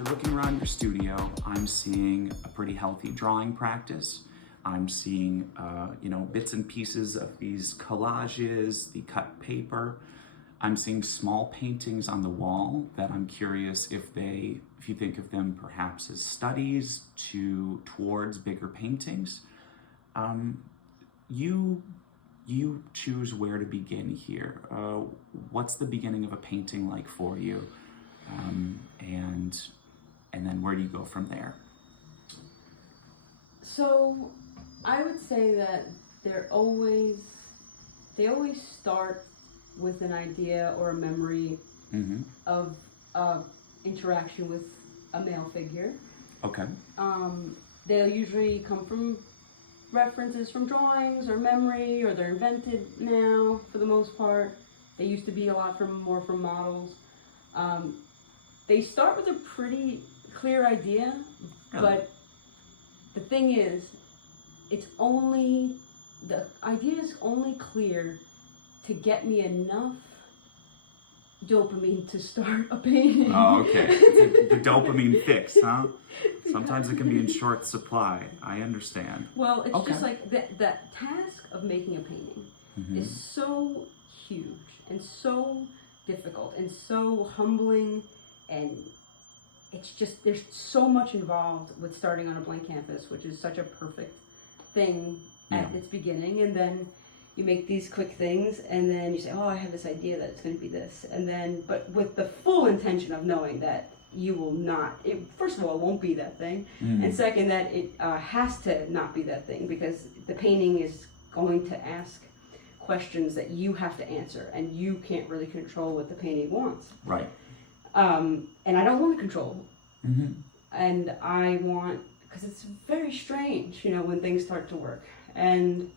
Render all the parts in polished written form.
after looking around your studio, I'm seeing a pretty healthy drawing practice. I'm seeing, bits and pieces of these collages, the cut paper. I'm seeing small paintings on the wall that I'm curious if you think of them perhaps as studies towards bigger paintings. You choose where to begin here. What's the beginning of a painting like for you? And then where do you go from there? So I would say that they always start with an idea or a memory of interaction with a male figure. Okay. They'll usually come from references from drawings or memory, or they're invented now for the most part. They used to be a lot more from models. They start with a pretty clear idea, but the thing is, the idea is only clear to get me enough dopamine to start a painting. Oh, okay. The dopamine fix, huh? Sometimes it can be in short supply. I understand. Well, it's just like that task of making a painting is so huge and so difficult and so humbling, and it's just, there's so much involved with starting on a blank canvas, which is such a perfect thing at its beginning, and then you make these quick things, and then you say, oh, I have this idea that it's going to be this, and then, but with the full intention of knowing that you will not, first of all, it won't be that thing, and second, that it has to not be that thing, because the painting is going to ask questions that you have to answer, and you can't really control what the painting wants. Right. And I don't want to control. And I want, because it's very strange, when things start to work. And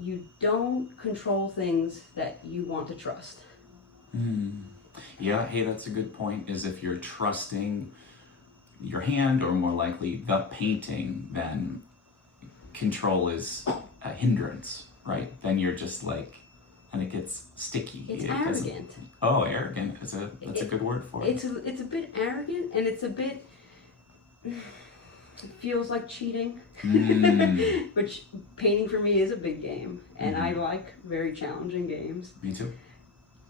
you don't control things that you want to trust. Yeah, hey, that's a good point, is if you're trusting your hand, or more likely the painting, then control is a hindrance, right? Then you're just like, and it gets sticky. It's arrogant. Oh, arrogant. That's a good word for it. It's a bit arrogant, and it's a bit, it feels like cheating, which painting for me is a big game, and I like very challenging games. Me too.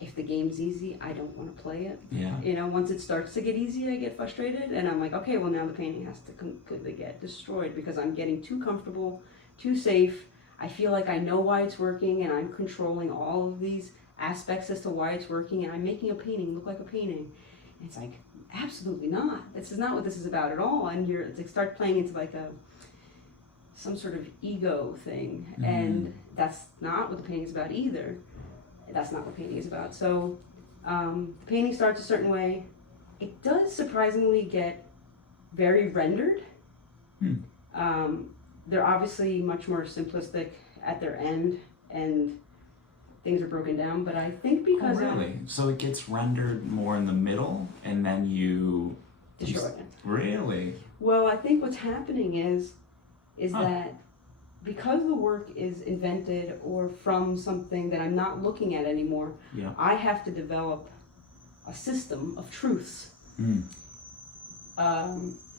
If the game's easy, I don't want to play it. Yeah. Once it starts to get easy, I get frustrated, and I'm like, okay, well now the painting has to completely get destroyed because I'm getting too comfortable, too safe. I feel like I know why it's working, and I'm controlling all of these aspects as to why it's working, and I'm making a painting look like a painting. And it's like, absolutely not. This is not what this is about at all. And it's like start playing into like some sort of ego thing, and that's not what the painting is about either. That's not what painting is about. So the painting starts a certain way. It does surprisingly get very rendered. They're obviously much more simplistic at their end, and things are broken down, but I think because so it gets rendered more in the middle, and then you destroy it. Really? Well, I think what's happening is that because the work is invented or from something that I'm not looking at anymore, I have to develop a system of truths. And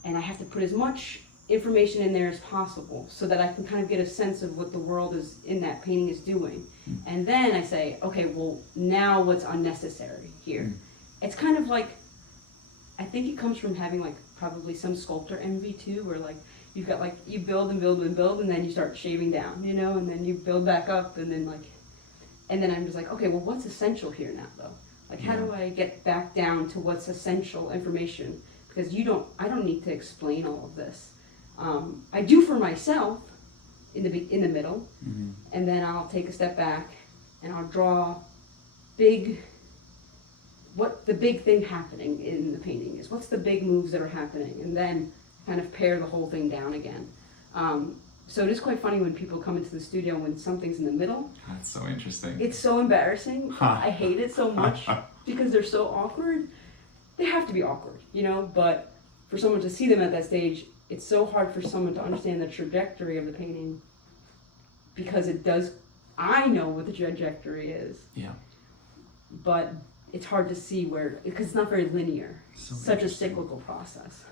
I have to put as much information in there as possible so that I can kind of get a sense of what the world is in that painting is doing. And then I say, okay, well, now what's unnecessary here? It's kind of like, I think it comes from having like probably some sculptor envy too, where like you've got like, you build and build and build, and then you start shaving down, and then you build back up, and then I'm just like, okay, well, what's essential here now though? Like, how do I get back down to what's essential information? Because I don't need to explain all of this. I do for myself in the middle, and then I'll take a step back and I'll draw what the big thing happening in the painting is. What's the big moves that are happening, and then kind of pare the whole thing down again. So it is quite funny when people come into the studio when something's in the middle. That's so interesting. It's so embarrassing. I hate it so much because they're so awkward. They have to be awkward, but for someone to see them at that stage, it's so hard for someone to understand the trajectory of the painting, because I know what the trajectory is. Yeah. But it's hard to see where, because it's not very linear. So Such a interesting. cyclical process.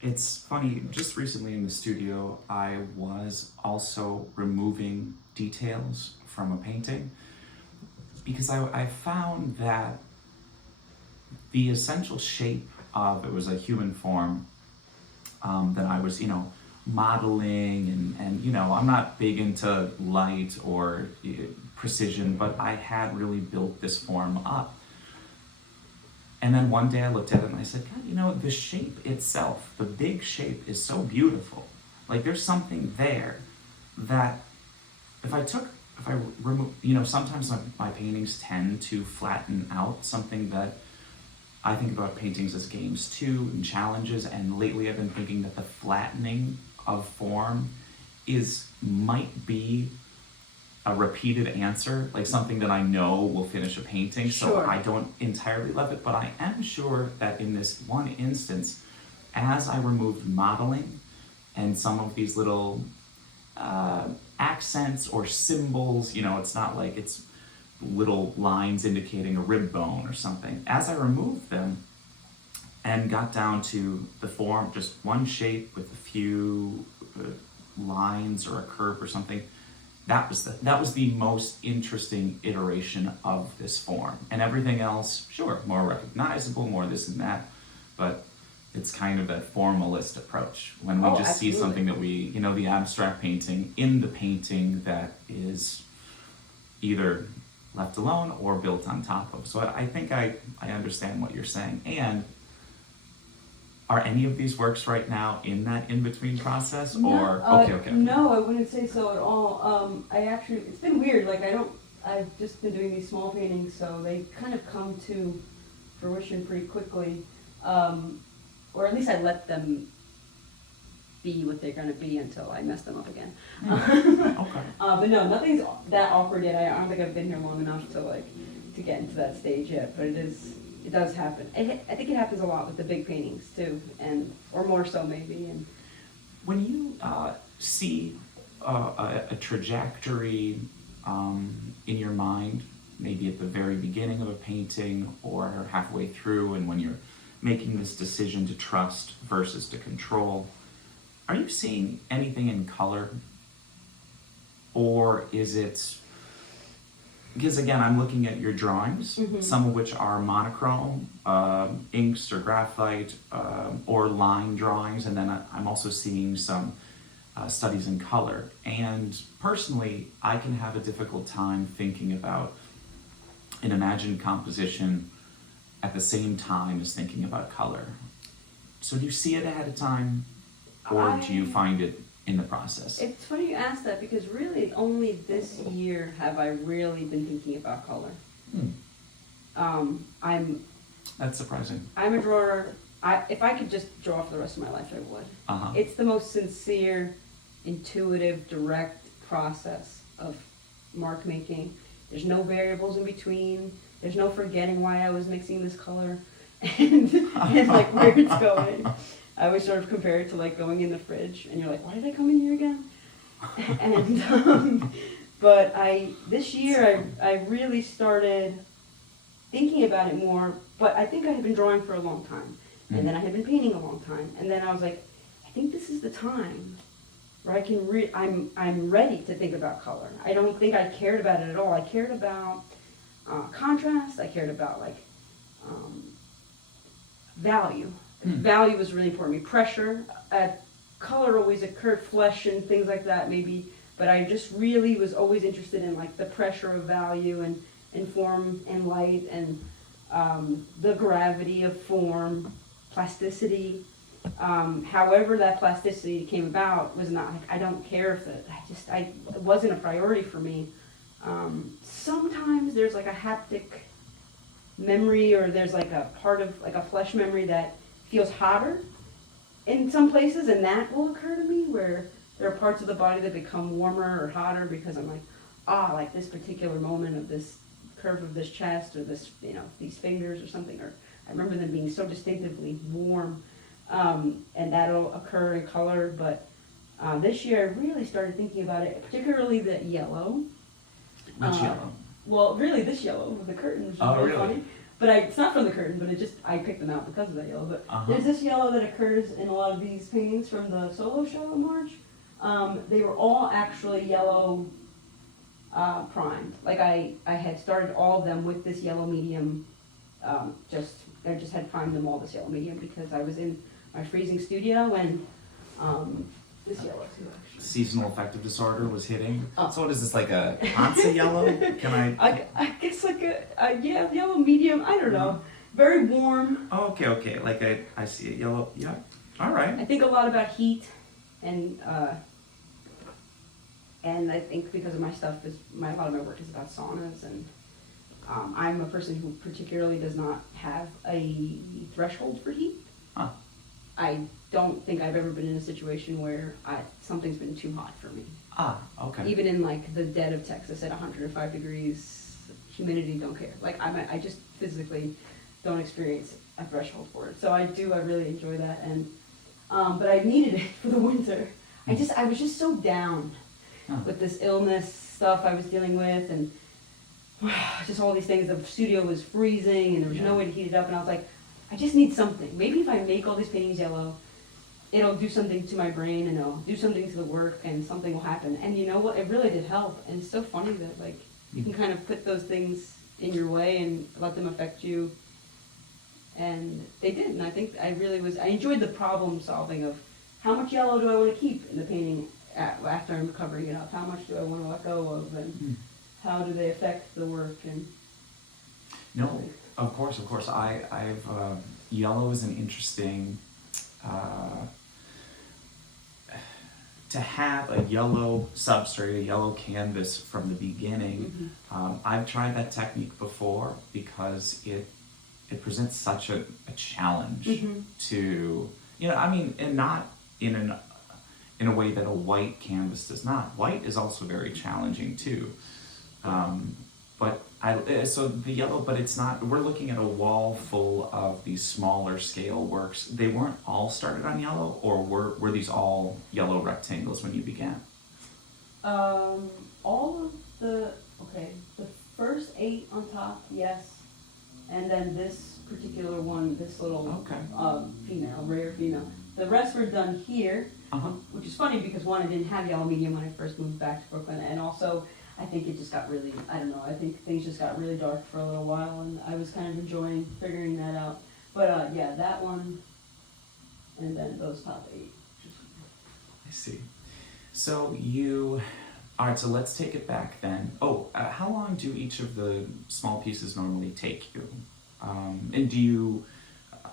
It's funny, just recently in the studio, I was also removing details from a painting because I found that the essential shape of it was a human form that I was, modeling and I'm not big into light or precision, but I had really built this form up. And then one day I looked at it and I said, God, the shape itself, the big shape is so beautiful. Like there's something there that if I remove, sometimes my paintings tend to flatten out, something that I think about paintings as games too and challenges. And lately I've been thinking that the flattening of form might be a repeated answer, like something that I know will finish a painting. Sure. So I don't entirely love it, but I am sure that in this one instance, as I removed modeling and some of these little accents or symbols, it's not like it's little lines indicating a rib bone or something. As I removed them and got down to the form, just one shape with a few lines or a curve or something, that was the most interesting iteration of this form. And everything else, sure, more recognizable, more this and that, but it's kind of that formalist approach when we just absolutely. see something that we, the abstract painting in the painting that is either left alone or built on top of. So I think I understand what you're saying. And are any of these works right now in that in-between process? Or okay. No, I wouldn't say so at all. It's been weird. I've just been doing these small paintings, so they kind of come to fruition pretty quickly. Or at least I let them be what they're going to be until I mess them up again. Okay. But no, nothing's that awkward yet. I don't think I've been here long enough to get into that stage yet. But it does happen. I think it happens a lot with the big paintings too, or more so maybe. And when you see a trajectory in your mind, maybe at the very beginning of a painting or halfway through, and when you're making this decision to trust versus to control, are you seeing anything in color? Or is it, because again, I'm looking at your drawings, some of which are monochrome, inks or graphite, or line drawings, and then I'm also seeing some studies in color. And personally, I can have a difficult time thinking about an imagined composition at the same time as thinking about color. So do you see it ahead of time, or do you find it in the process? It's funny you ask that, because really only this year have I really been thinking about color. That's surprising. I'm a drawer. If I could just draw for the rest of my life, I would. It's the most sincere, intuitive, direct process of mark making. There's no variables in between. There's no forgetting why I was mixing this color and like where it's going. I always sort of compare it to like going in the fridge and you're like, why did I come in here again? And but this year I really started thinking about it more, but I think I had been drawing for a long time, and then I had been painting a long time, and then I was like, I think this is the time where I can I'm ready to think about color. I don't think I cared about it at all. I cared about contrast. I cared about value. Value was really important to me. Pressure, color always occurred, flesh and things like that maybe, but I just really was always interested in like the pressure of value and form and light and the gravity of form, plasticity. However that plasticity came about was not, I don't care if it wasn't a priority for me. Sometimes there's like a haptic memory, or there's like a part of like a flesh memory that feels hotter in some places, and that will occur to me where there are parts of the body that become warmer or hotter because I'm like, like this particular moment of this curve of this chest or this, these fingers or something, or I remember them being so distinctively warm, and that'll occur in color. But this year I really started thinking about it, particularly the yellow. Which yellow? Well, really this yellow with the curtains. Oh, really? Funny. but it's not from the curtain, but I picked them out because of that yellow. But there's this yellow that occurs in a lot of these paintings from the solo show in March. They were all actually yellow primed. Like I had started all of them with this yellow medium. I just had primed them all this yellow medium because I was in my freezing studio and this yellow too. Actually. Seasonal affective disorder was hitting. So what is this, like a Hansa yellow? Can I guess like a yellow medium. I don't know. Very warm. Oh, okay. Like I see it yellow. Yeah. All right. I think a lot about heat and I think because of my stuff a lot of my work is about saunas and I'm a person who particularly does not have a threshold for heat. Huh. I don't think I've ever been in a situation where something's been too hot for me. Okay. Even in like the dead of Texas at 105 degrees, humidity, don't care. Like I just physically don't experience a threshold for it. So I really enjoy that. And but I needed it for the winter. I was just so down with this illness stuff I was dealing with and just all these things. The studio was freezing and there was no way to heat it up. And I was like, I just need something. Maybe if I make all these paintings yellow, it'll do something to my brain and it'll do something to the work and something will happen. And you know what? It really did help. And it's so funny that like you can kind of put those things in your way and let them affect you. And they did. And I think I enjoyed the problem solving of how much yellow do I want to keep in the painting after I'm covering it up? How much do I want to let go of? And how do they affect the work? And no, of course. I've yellow is an interesting. To have a yellow substrate, a yellow canvas from the beginning, I've tried that technique before because it presents such a challenge to, and not in a way that a white canvas does not. White is also very challenging too. So the yellow, but it's not, we're looking at a wall full of these smaller scale works. They weren't all started on yellow, or were these all yellow rectangles when you began? All of the first 8 on top, yes. And then this particular one, this little rare female. The rest were done here, which is funny because one, I didn't have yellow medium when I first moved back to Brooklyn, and also I think it just got really, I don't know, I think things just got really dark for a little while, and I was kind of enjoying figuring that out. But that one, and then those top 8. I see. So alright, so let's take it back then. How long do each of the small pieces normally take you? And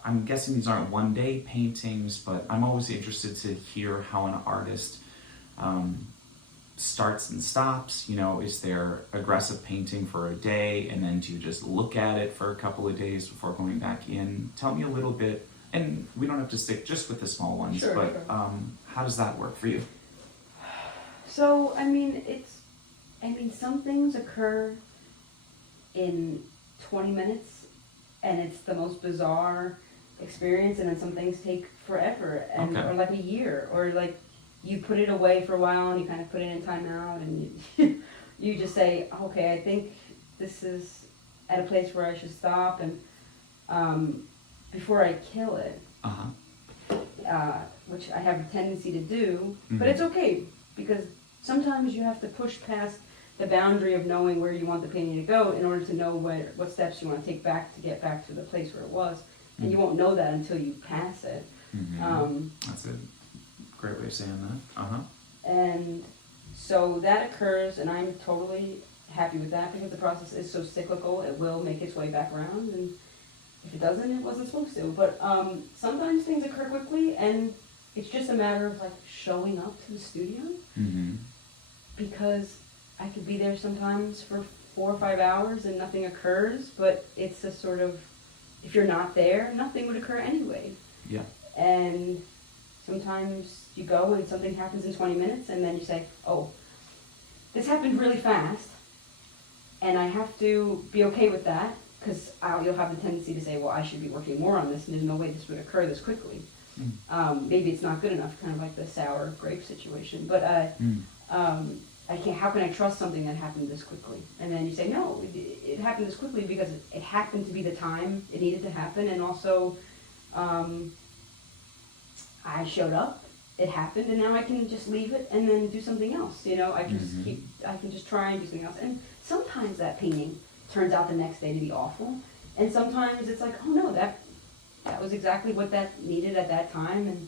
I'm guessing these aren't one-day paintings, but I'm always interested to hear how an artist starts and stops. Is there aggressive painting for a day, and then do you just look at it for a couple of days before going back in? Tell me a little bit, and we don't have to stick just with the small ones, but how does that work for you? So, some things occur in 20 minutes, and it's the most bizarre experience, and then some things take forever, or like a year, or like you put it away for a while and you kind of put it in timeout and you just say, okay, I think this is at a place where I should stop and before I kill it, which I have a tendency to do, but it's okay because sometimes you have to push past the boundary of knowing where you want the painting to go in order to know what steps you want to take back to get back to the place where it was, and you won't know that until you pass it. That's a great way of saying that. And so that occurs, and I'm totally happy with that because the process is so cyclical. It will make its way back around, and if it doesn't, it wasn't supposed to. But sometimes things occur quickly, and it's just a matter of like showing up to the studio because I could be there sometimes for 4 or 5 hours and nothing occurs. But it's a sort of, if you're not there, nothing would occur anyway. Yeah. And sometimes you go and something happens in 20 minutes and then you say, oh, this happened really fast and I have to be okay with that because you'll have the tendency to say, well, I should be working more on this and there's no way this would occur this quickly. Maybe it's not good enough, kind of like the sour grape situation. But how can I trust something that happened this quickly? And then you say, no, it happened this quickly because it happened to be the time it needed to happen. And also, I showed up, it happened, and now I can just leave it and then do something else. You know, I can just try and do something else. And sometimes that painting turns out the next day to be awful. And sometimes it's like, oh no, that was exactly what that needed at that time. And,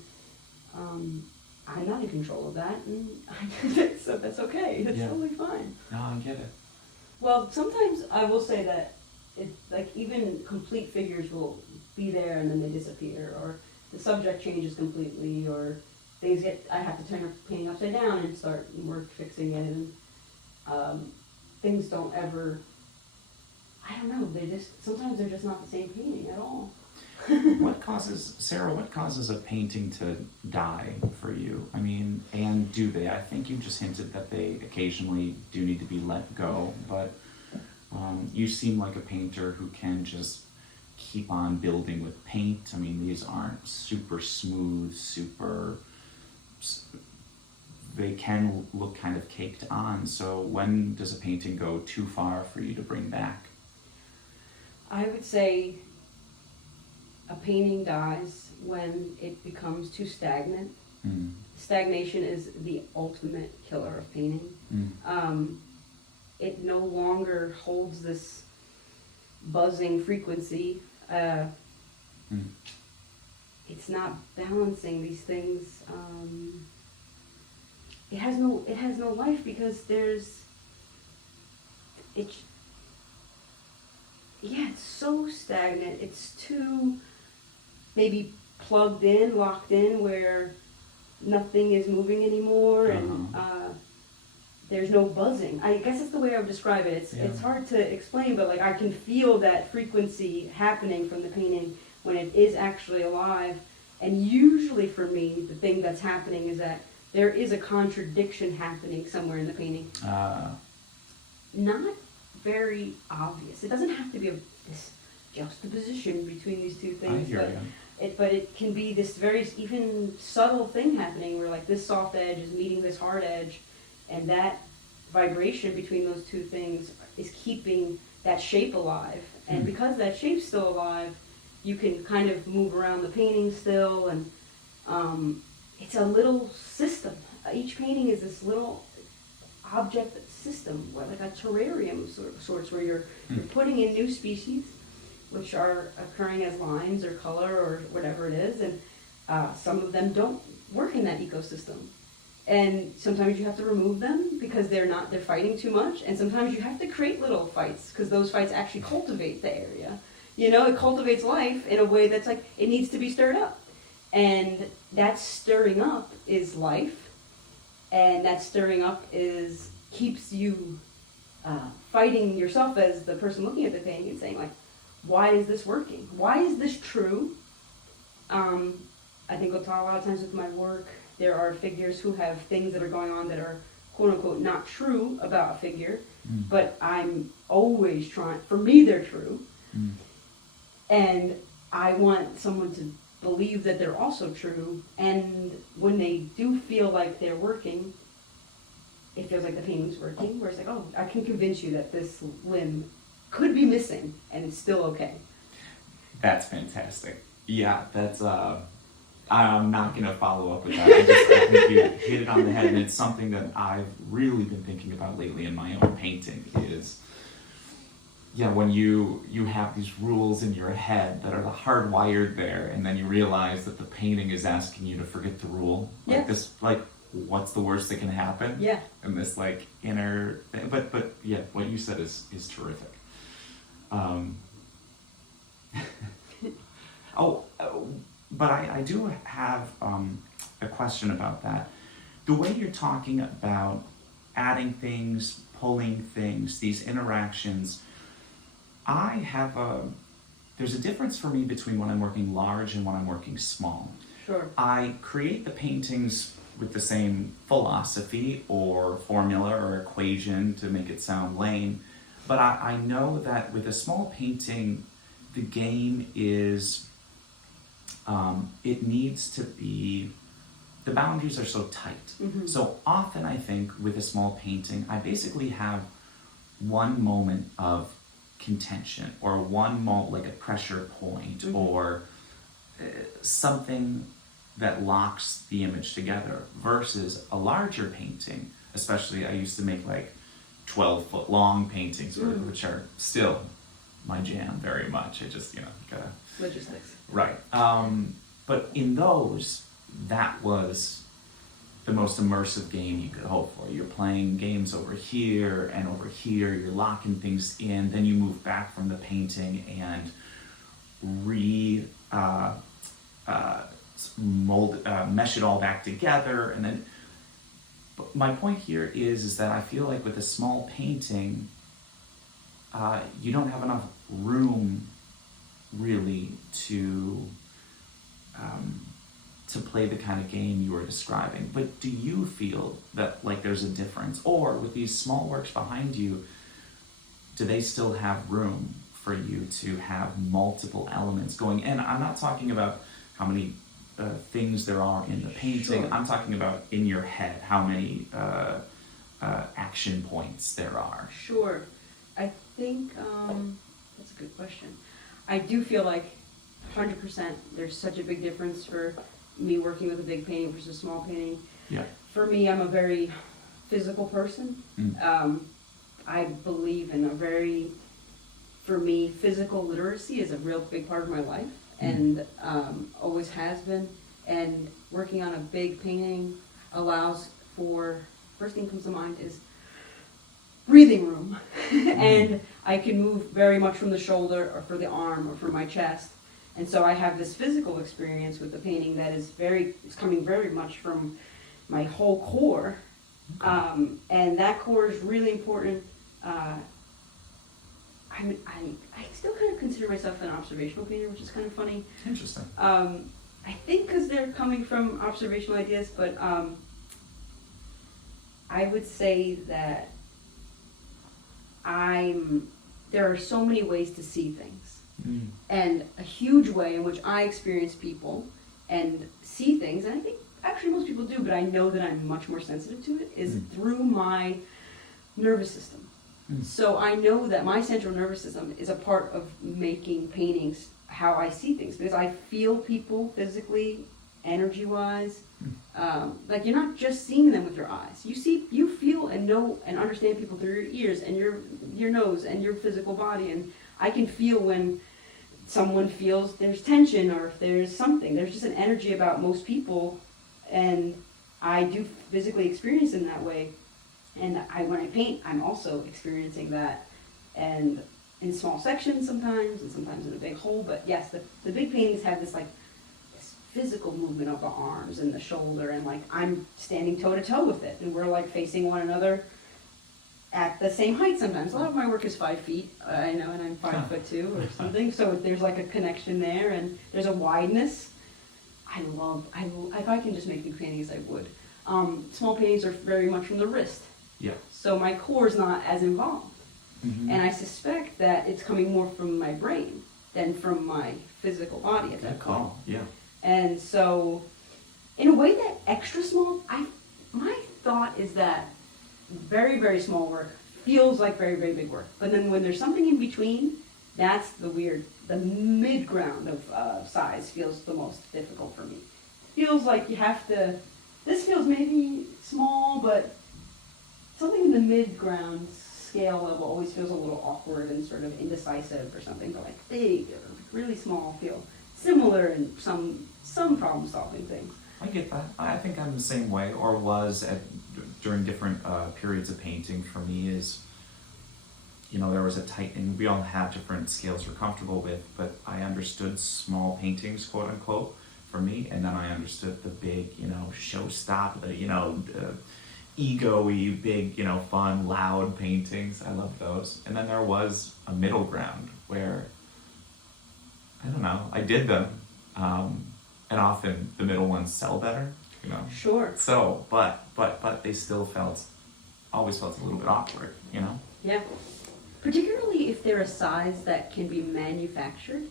I'm not in control of that, and so that's okay. That's totally fine. No, I get it. Well, sometimes I will say that like even complete figures will be there and then they disappear, or the subject changes completely, or I have to turn a painting upside down and start work fixing it, and things don't ever. I don't know. Sometimes they're just not the same painting at all. What causes a painting to die for you? I mean, and do they? I think you just hinted that they occasionally do need to be let go, but you seem like a painter who can just keep on building with paint. I mean, these aren't super smooth, they can look kind of caked on. So when does a painting go too far for you to bring back? I would say a painting dies when it becomes too stagnant. Stagnation is the ultimate killer of painting. It no longer holds this buzzing frequency. It's not balancing these things. It has no life because it's so stagnant. It's too maybe plugged in, locked in, where nothing is moving anymore, and there's no buzzing. I guess that's the way I would describe it. It's hard to explain, but like I can feel that frequency happening from the painting when it is actually alive. And usually for me, the thing that's happening is that there is a contradiction happening somewhere in the painting. Not very obvious. It doesn't have to be this juxtaposition between these two things. But it can be this very even subtle thing happening where like this soft edge is meeting this hard edge, and that vibration between those two things is keeping that shape alive. And because that shape's still alive, you can kind of move around the painting still, and it's a little system. Each painting is this little object system, like a terrarium of sorts, where you're putting in new species, which are occurring as lines or color or whatever it is, and some of them don't work in that ecosystem. And sometimes you have to remove them because they're fighting too much, and sometimes you have to create little fights because those fights actually cultivate the area. You know, it cultivates life in a way that's like, it needs to be stirred up. And that stirring up is life, and that stirring up keeps you fighting yourself as the person looking at the painting and saying like, why is this working? Why is this true? I think a lot of times with my work, there are figures who have things that are going on that are quote unquote not true about a figure, but I'm always trying, for me they're true. And I want someone to believe that they're also true, and when they do feel like they're working, it feels like the painting's working, where it's like, oh, I can convince you that this limb could be missing, and it's still okay. That's fantastic. Yeah, that's, I'm not going to follow up with that. I think you hit it on the head, and it's something that I've really been thinking about lately in my own painting is, when you have these rules in your head that are hardwired there, and then you realize that the painting is asking you to forget the rule. Like this, like, what's the worst that can happen? Yeah. And this, like, inner, but yeah, what you said is terrific. But I do have a question about that. The way you're talking about adding things, pulling things, these interactions, there's a difference for me between when I'm working large and when I'm working small. Sure. I create the paintings with the same philosophy or formula or equation to make it sound lame, but I know that with a small painting, the game is, it needs to be the boundaries are so tight. So often I think with a small painting, I basically have one moment of contention, or one moment, like a pressure point, or something that locks the image together, versus a larger painting. Especially, I used to make like 12-foot long paintings, which are still my jam very much. I just, gotta... Logistics. Right. But in those, that was the most immersive game you could hope for. You're playing games over here and over here, you're locking things in, then you move back from the painting and mesh it all back together. And then, but my point here is that I feel like with a small painting, you don't have enough room really to play the kind of game you were describing. But do you feel that like there's a difference? Or with these small works behind you, do they still have room for you to have multiple elements going? And I'm not talking about how many things there are in the painting. Sure. I'm talking about in your head, how many action points there are. Sure. I think that's a good question. I do feel like 100% there's such a big difference for me working with a big painting versus a small painting. Yeah. For me, I'm a very physical person. I believe in for me, physical literacy is a real big part of my life, and always has been. And working on a big painting allows for, first thing that comes to mind is breathing room. And I can move very much from the shoulder or for the arm or from my chest. And so I have this physical experience with the painting that is it's coming very much from my whole core. And that core is really important. I still kind of consider myself an observational painter, which is kind of funny. Interesting. I think because they're coming from observational ideas, but I would say that there are so many ways to see things. And a huge way in which I experience people and see things, and I think actually most people do, but I know that I'm much more sensitive to it, is through my nervous system. So I know that my central nervous system is a part of making paintings how I see things, because I feel people physically, energy-wise. Like, you're not just seeing them with your eyes. You feel and know and understand people through your ears and your nose and your physical body. And I can feel when someone feels there's tension, or if there's something. There's just an energy about most people, and I do physically experience in that way. And when I paint, I'm also experiencing that, and in small sections sometimes, and sometimes in a big whole. But yes, the big paintings have this physical movement of the arms and the shoulder, and like I'm standing toe to toe with it, and we're like facing one another at the same height sometimes. A lot of my work is 5 feet, I know, and I'm 5'2" or something. So there's like a connection there, and there's a wideness. If I can just make big paintings, I would. Small paintings are very much from the wrist. Yeah. So my core is not as involved. And I suspect that it's coming more from my brain than from my physical body at that point. Yeah. And so, in a way, that extra small, my thought is that very, very small work feels like very, very big work. But then when there's something in between, that's the mid-ground of size feels the most difficult for me. Feels like you have to, this feels maybe small, but something in the mid-ground scale level always feels a little awkward and sort of indecisive or something. But like big or really small feel similar in some problem-solving things. I get that. I think I'm the same way, or was during different periods of painting. For me, is there was a tightening. We all have different scales we're comfortable with, but I understood small paintings, quote unquote, for me, and then I understood the big, showstop, ego-y, big, fun, loud paintings. I love those. And then there was a middle ground where, I don't know, I did them. And often the middle ones sell better, Sure. So, but they still always felt a little bit awkward, Yeah. Particularly if they're a size that can be manufactured.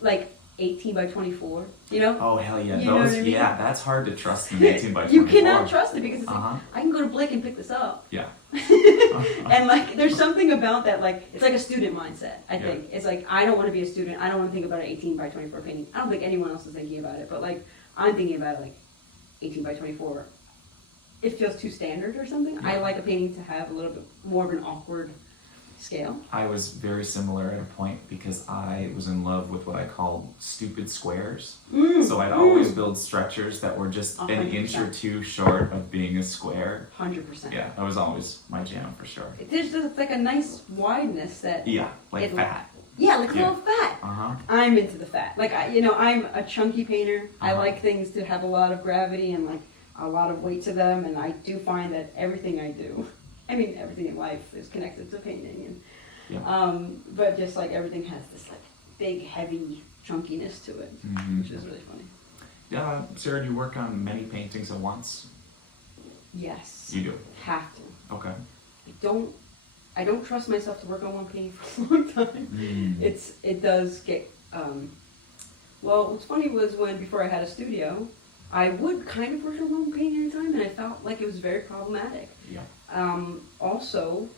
Like, 18 by 24, you know? Oh, hell yeah. You know what I mean? Yeah, that's hard to trust an 18 by 24. You cannot trust it because it's Uh-huh. like, I can go to Blick and pick this up. Yeah. And like, there's something about that, like, it's like a student mindset, I Yeah. think. It's like, I don't want to be a student. I don't want to think about an 18 by 24 painting. I don't think anyone else is thinking about it, but like, I'm thinking about it like 18 by 24. It feels too standard or something. Yeah. I like a painting to have a little bit more of an awkward scale. I was very similar at a point because I was in love with what I called stupid squares. So I'd always build structures that were just an 100%. inch or two short of being a square. 100%. Yeah, that was always my jam for sure. There's just like a nice wideness that Yeah, like it fat. Yeah, like a Yeah. little fat. Uh-huh. I'm into the fat. Like, I'm a chunky painter. I Uh-huh. like things to have a lot of gravity and like a lot of weight to them, and I do find that everything I do, I mean, everything in life is connected to painting, and Yeah. but just like everything has this like big, heavy chunkiness to it, Mhm. which is really funny. Sarah, do you work on many paintings at once? Yes, You do. have to. Okay. I don't trust myself to work on one painting for a long time. Mm. It does get well, what's funny was before I had a studio, I would kind of work on one painting at a time, and I felt like it was very problematic. Yeah. Also,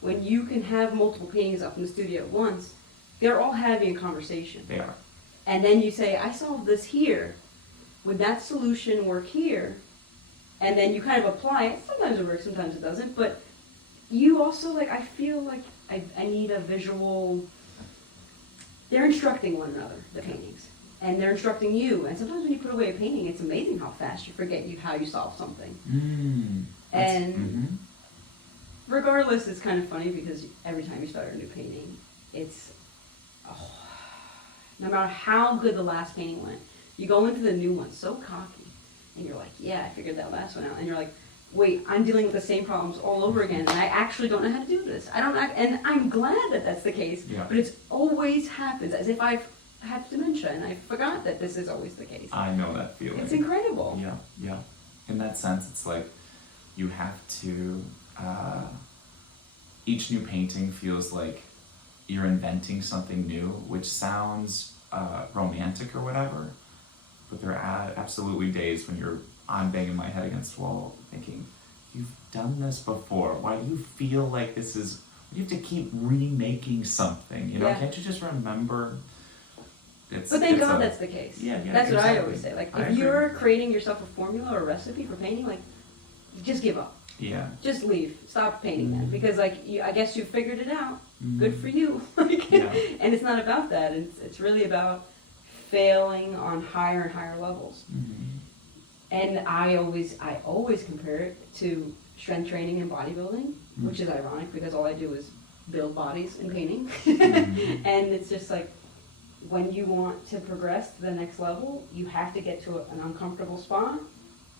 when you can have multiple paintings up in the studio at once, they're all having a conversation. They are. And then you say, I solved this here. Would that solution work here? And then you kind of apply it. Sometimes it works, sometimes it doesn't. But you also, like, I feel like I need a visual. They're instructing one another, the paintings. And they're instructing you. And sometimes when you put away a painting, it's amazing how fast you forget how you solve something. And regardless, it's kind of funny because every time you start a new painting, it's, no matter how good the last painting went, you go into the new one so cocky, and you're like, yeah, I figured that last one out. And you're like, wait, I'm dealing with the same problems all over again, and I actually don't know how to do this. And I'm glad that that's the case, Yeah. but it always happens, as if I've had dementia, and I forgot that this is always the case. I know that feeling. It's incredible. Yeah, yeah. In that sense, it's like you have to, each new painting feels like you're inventing something new, which sounds romantic or whatever, but there are absolutely days when I'm banging my head against the wall thinking, you've done this before. Why do you feel like this is, you have to keep remaking something, Yeah. Can't you just remember? But thank God that's the case. Yeah, That's what I exactly. always say. Like, I if agree. you're creating yourself a formula or a recipe for painting, like, just give up. Yeah. Just leave. Stop painting then. Because, like, I guess you figured it out. Good for you. Like, Yeah. And it's not about that. It's really about failing on higher and higher levels. And I always compare it to strength training and bodybuilding, which is ironic because all I do is build bodies in painting. And it's just like, when you want to progress to the next level, you have to get to an uncomfortable spot,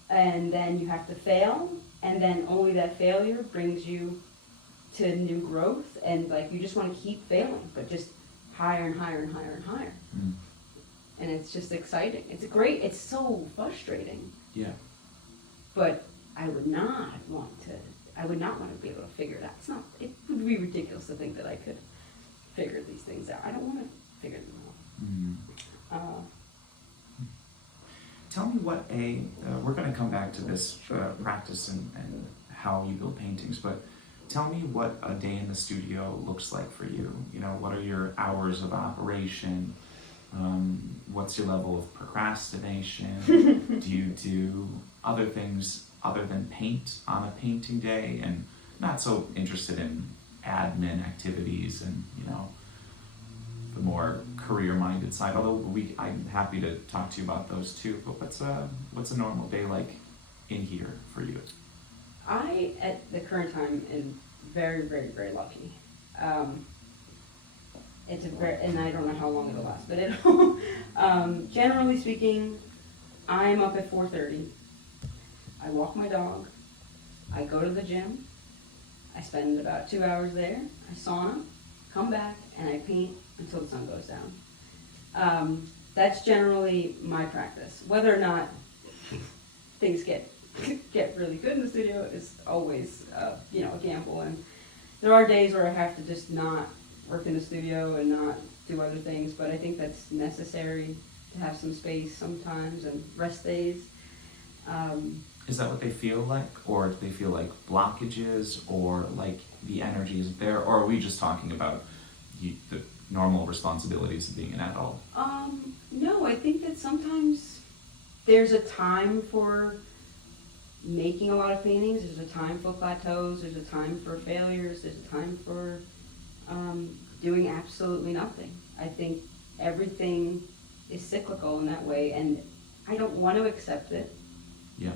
and then you have to fail, and then only that failure brings you to new growth, and like, you just want to keep failing, but just higher and higher and higher and higher. And it's just exciting. It's so frustrating, Yeah. but I would not want to be able to figure it out. It would be ridiculous to think that I could figure these things out. I don't want to figure them out. Tell me what we're going to come back to this practice and how you build paintings, but tell me what a day in the studio looks like for you. What are your hours of operation? What's your level of procrastination? Do you do other things other than paint on a painting day? And not so interested in admin activities and, the more career-minded side, although I'm happy to talk to you about those too. But what's a normal day like in here for you? I, at the current time, am very, very, very lucky. And I don't know how long it'll last, but generally speaking, I'm up at 4:30. I walk my dog. I go to the gym. I spend about 2 hours there. I sauna, come back, and I paint until the sun goes down. That's generally my practice. Whether or not things get really good in the studio is always a gamble. And there are days where I have to just not work in the studio and not do other things, but I think that's necessary to have some space sometimes and rest days. Is that what they feel like, or do they feel like blockages, or like the energy is there, or are we just talking about the normal responsibilities of being an adult? No, I think that sometimes there's a time for making a lot of paintings, there's a time for plateaus, there's a time for failures, there's a time for doing absolutely nothing. I think everything is cyclical in that way, and I don't want to accept it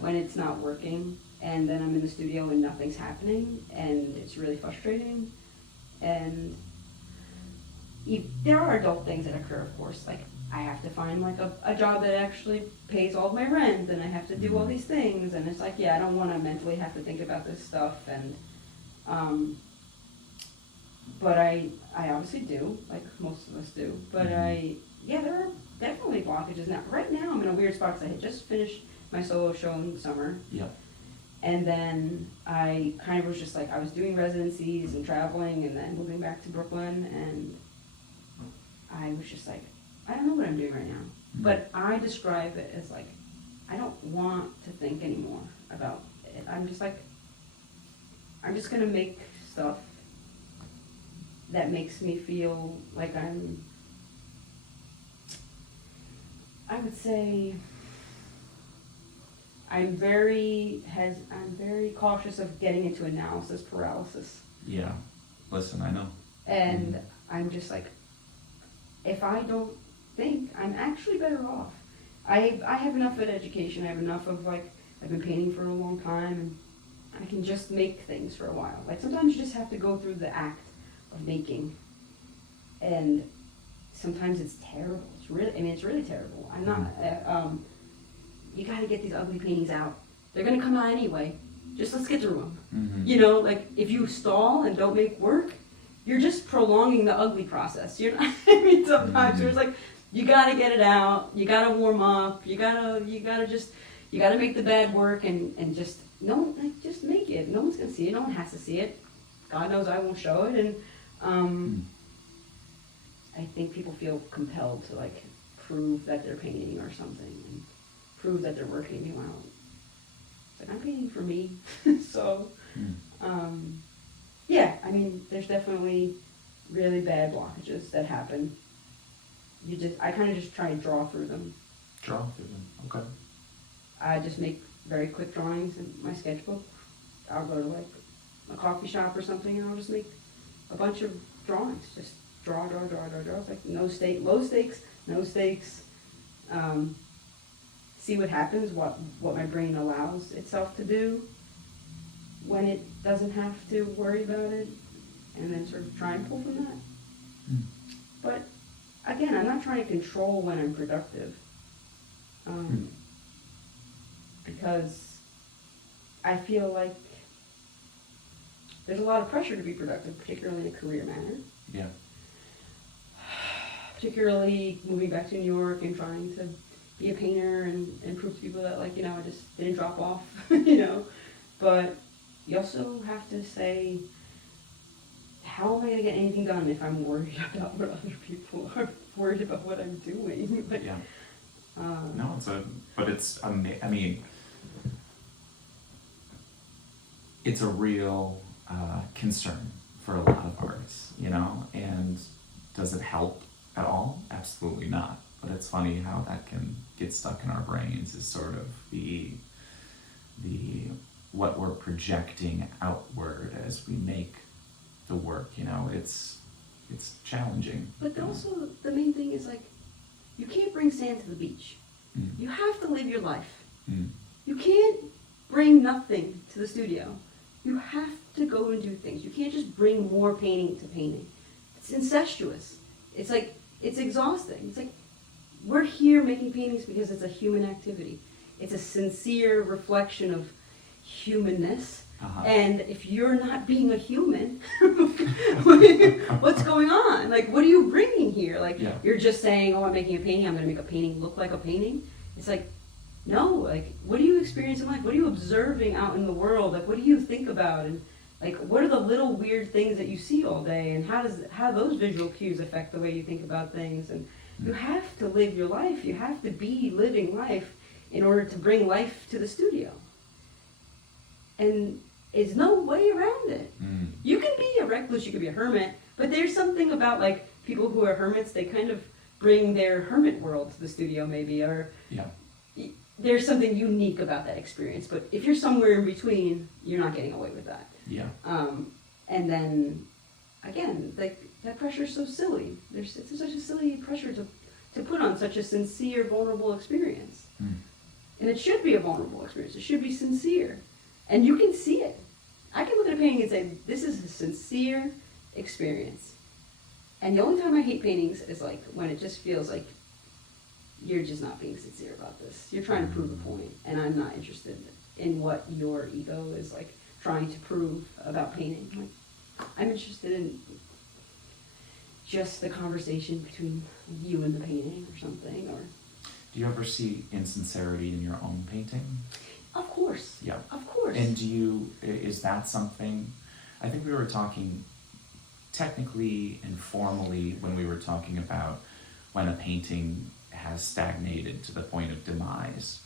when it's not working, and then I'm in the studio and nothing's happening, and it's really frustrating. And there are adult things that occur, of course, like I have to find like a job that actually pays all of my rent, and I have to do all these things, and it's like, I don't want to mentally have to think about this stuff, and but I obviously do, like most of us do, but there are definitely blockages. Now, right now I'm in a weird spot because I had just finished my solo show in the summer, and then I kind of was just like, I was doing residencies and traveling and then moving back to Brooklyn, and I was just like, I don't know what I'm doing right now. But I describe it as like, I don't want to think anymore about it. I'm just like, I'm just gonna make stuff that makes me feel like I would say, I'm very cautious of getting into analysis paralysis. Yeah, listen, I know. And I'm just like, if I don't think, I'm actually better off. I have enough of an education, I have enough of like, I've been painting for a long time, and I can just make things for a while. Like sometimes you just have to go through the act of making, and sometimes it's terrible. It's really terrible. I'm not, you gotta get these ugly paintings out. They're gonna come out anyway. Just let's get through them. You know, like if you stall and don't make work, you're just prolonging the ugly process. You're not, sometimes it's like, you gotta get it out, you gotta warm up, you gotta make the bad work, and just, just make it. No one's gonna see it, no one has to see it. God knows I won't show it, and I think people feel compelled to like prove that they're painting or something, and prove that they're working. Meanwhile, it's like, I'm painting for me. So, there's definitely really bad blockages that happen. I kind of just try to draw through them. Okay. I just make very quick drawings in my sketchbook. I'll go to like a coffee shop or something, and I'll just make a bunch of drawings. Just draw. It's like low stakes. See what happens, what my brain allows itself to do when it doesn't have to worry about it, and then sort of try and pull from that. But again, I'm not trying to control when I'm productive, because I feel like there's a lot of pressure to be productive, particularly in a career manner. Yeah. Particularly moving back to New York and trying to be a painter and prove to people that, like, I just didn't drop off, But you also have to say, how am I going to get anything done if I'm worried about what other people are worried about what I'm doing? Like, no, it's a real concern for a lot of arts, and does it help at all? Absolutely not. But it's funny how that can get stuck in our brains, is sort of the what we're projecting outward as we make the work. It's challenging. But also the main thing is, like, you can't bring sand to the beach. You have to live your life. You can't bring nothing to the studio. You have to go and do things. You can't just bring more painting to painting. It's incestuous. It's like, it's exhausting. It's like, we're here making paintings because it's a human activity. It's a sincere reflection of humanness. And if you're not being a human, what's going on? Like, what are you bringing here? Like, you're just saying, oh, I'm making a painting, I'm going to make a painting look like a painting. It's like, no, like, what do you experience in life? What are you observing out in the world? Like, what do you think about? And Like, what are the little weird things that you see all day, and how do those visual cues affect the way you think about things? And you have to live your life. You have to be living life in order to bring life to the studio. And there's no way around it. You can be a recluse, you can be a hermit, but there's something about, like, people who are hermits, they kind of bring their hermit world to the studio, maybe, or there's something unique about that experience. But if you're somewhere in between, you're not getting away with that. Yeah. And then, again, like, that pressure is so silly. It's such a silly pressure to put on such a sincere, vulnerable experience. And it should be a vulnerable experience. It should be sincere. And you can see it. I can look at a painting and say, this is a sincere experience. And the only time I hate paintings is, like, when it just feels like you're just not being sincere about this. You're trying to prove a point, and I'm not interested in what your ego is, like, trying to prove about painting. Like, I'm interested in just the conversation between you and the painting or something. Or do you ever see insincerity in your own painting? Of course. Yeah. Of course. And is that something, I think we were talking technically and formally when we were talking about when a painting has stagnated to the point of demise.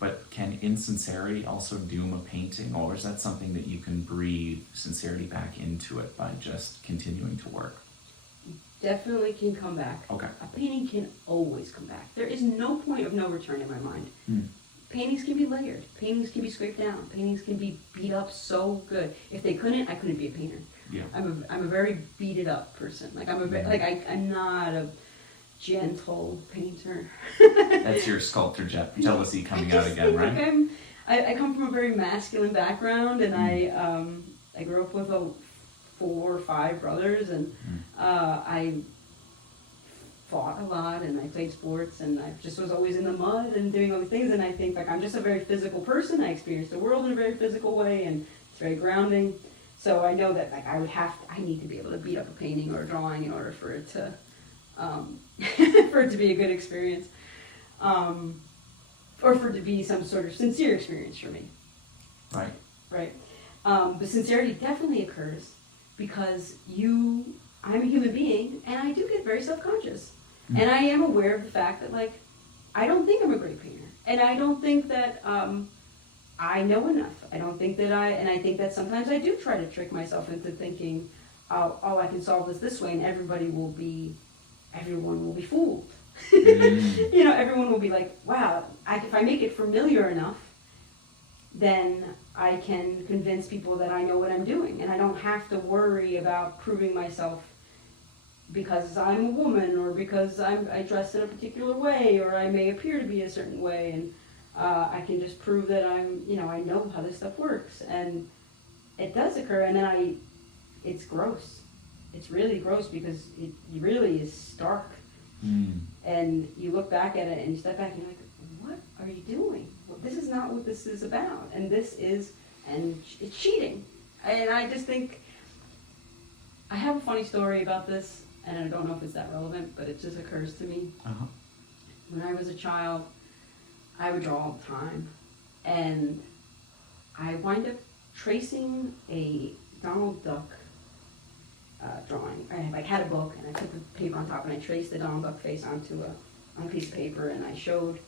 But can insincerity also doom a painting, or is that something that you can breathe sincerity back into it by just continuing to work? Definitely can come back. Okay. A painting can always come back. There is no point of no return in my mind. Paintings can be layered. Paintings can be scraped down. Paintings can be beat up so good. If they couldn't, I couldn't be a painter. Yeah. I'm a very beated up person. Like, I'm not a gentle painter. That's your sculptor jealousy coming out again, right? Like I come from a very masculine background, and I grew up with 4 or 5 brothers, and I fought a lot, and I played sports, and I just was always in the mud and doing all these things. And I think, like, I'm just a very physical person. I experience the world in a very physical way, and it's very grounding. So I know that, like, I need to be able to beat up a painting or a drawing in order for it to for it to be a good experience, or for it to be some sort of sincere experience for me. Right. Right. But sincerity definitely occurs because I'm a human being, and I do get very self-conscious. And I am aware of the fact that, like, I don't think I'm a great painter. And I don't think that I know enough. I don't think that and I think that sometimes I do try to trick myself into thinking, oh, I can solve this way, and everyone will be fooled. You know, everyone will be like, wow, if I make it familiar enough, then I can convince people that I know what I'm doing, and I don't have to worry about proving myself because I'm a woman, or because I dress in a particular way, or I may appear to be a certain way, and I can just prove that I know how this stuff works. And it does occur, and then it's gross. It's really gross because it really is stark. And you look back at it and you step back and you're like, what are you doing? Well, this is not what this is about. And it's cheating. And I just think, I have a funny story about this, and I don't know if it's that relevant, but it just occurs to me. When I was a child, I would draw all the time. And I wind up tracing a Donald Duck drawing. I had a book, and I put the paper on top, and I traced the Donald Duck face onto a piece of paper, and I showed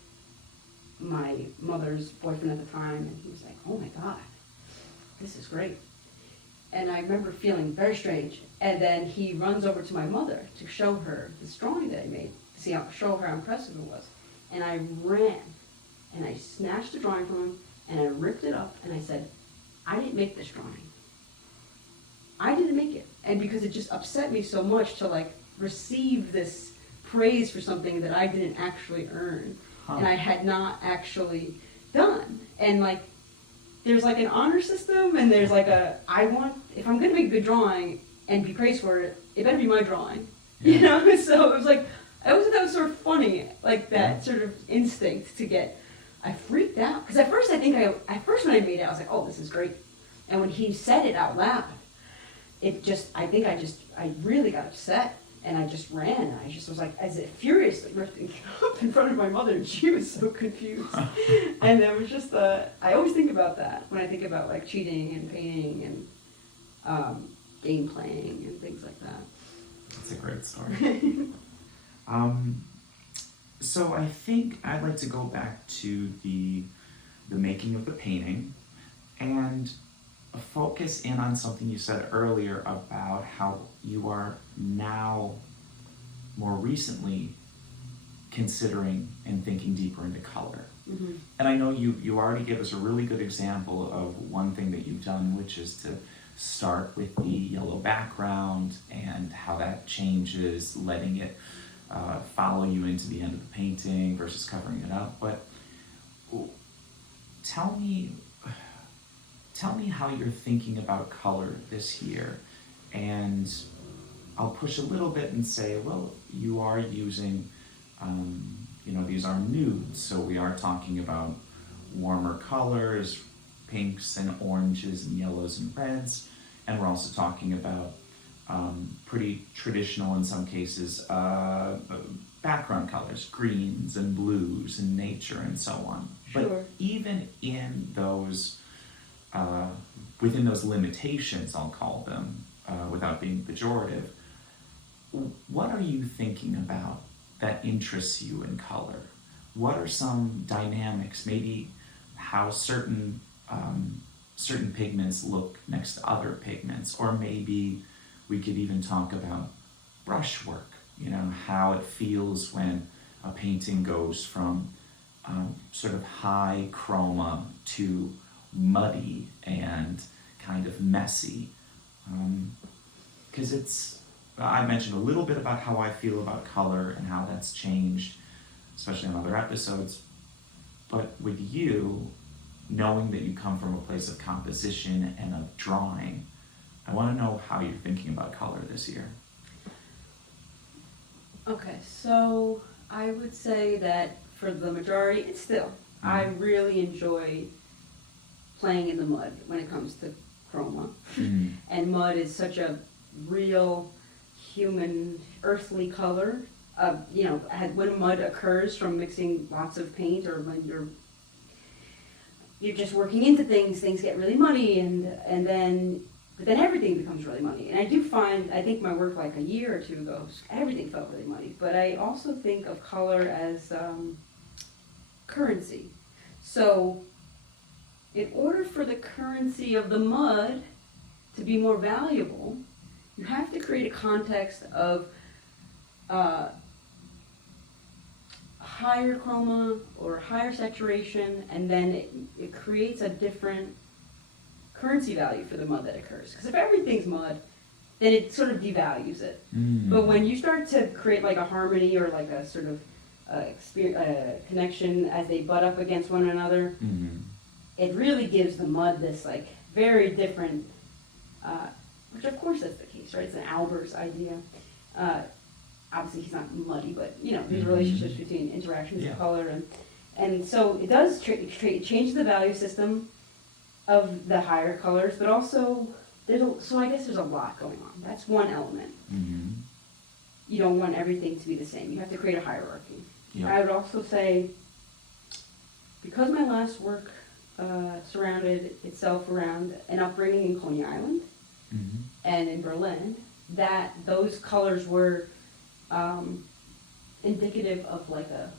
my mother's boyfriend at the time, and he was like, oh my God, this is great. And I remember feeling very strange. And then he runs over to my mother to show her this drawing that I made, to show her how impressive it was. And I ran, and I snatched the drawing from him, and I ripped it up, and I said, I didn't make this drawing. I didn't make it. And because it just upset me so much to, like, receive this praise for something that I didn't actually earn, and I had not actually done. And, like, there's, like, an honor system, and there's, like, if I'm going to make a good drawing and be praised for it, it better be my drawing. Yeah. You know? So it was like, I always thought that was sort of funny, like, that sort of instinct to get, I freaked out. Because at first when I made it, I was like, oh, this is great. And when he said it out loud, I really got upset. And I just ran. I just was like, as if furiously ripping up in front of my mother, and she was so confused. And it was just, I always think about that when I think about like cheating and painting and game playing and things like that. That's a great story. So I think I'd like to go back to the making of the painting and focus in on something you said earlier about how you are now more recently considering and thinking deeper into color. Mm-hmm. And I know you already gave us a really good example of one thing that you've done, which is to start with the yellow background and how that changes, letting it follow you into the end of the painting versus covering it up. But tell me how you're thinking about color this year. And I'll push a little bit and say, well, you are using, these are nudes, so we are talking about warmer colors, pinks and oranges and yellows and reds, and we're also talking about pretty traditional, in some cases, background colors, greens and blues and nature and so on. Sure. But even in those, within those limitations, I'll call them, without being pejorative, what are you thinking about that interests you in color? What are some dynamics, maybe how certain pigments look next to other pigments, or maybe we could even talk about brushwork, how it feels when a painting goes from sort of high chroma to muddy and kind of messy. Because I mentioned a little bit about how I feel about color and how that's changed, especially on other episodes. But with you, knowing that you come from a place of composition and of drawing, I want to know how you're thinking about color this year. Okay, so I would say that for the majority, it's still, I really enjoy playing in the mud when it comes to chroma. Mm-hmm. And mud is such a real human earthly color. When mud occurs from mixing lots of paint, or when you're just working into things get really muddy, but then everything becomes really muddy. And I think my work like a year or two ago, everything felt really muddy. But I also think of color as currency. So in order for the currency of the mud to be more valuable, you have to create a context of higher chroma or higher saturation, and then it creates a different currency value for the mud that occurs. Because if everything's mud, then it sort of devalues it. Mm. But when you start to create like a harmony or like a sort of connection as they butt up against one another, Mm-hmm. it really gives the mud this like very different, which of course that's the case, right? It's an Albers idea. Obviously he's not muddy, but there's Mm-hmm. relationships between interactions Yeah. of color, and so it does change the value system of the higher colors, but also so I guess there's a lot going on. That's one element. Mm-hmm. You don't want everything to be the same. You have to create a hierarchy. Yeah. I would also say, because my last work surrounded itself around an upbringing in Coney Island Mm-hmm. and in Berlin, that those colors were indicative of like a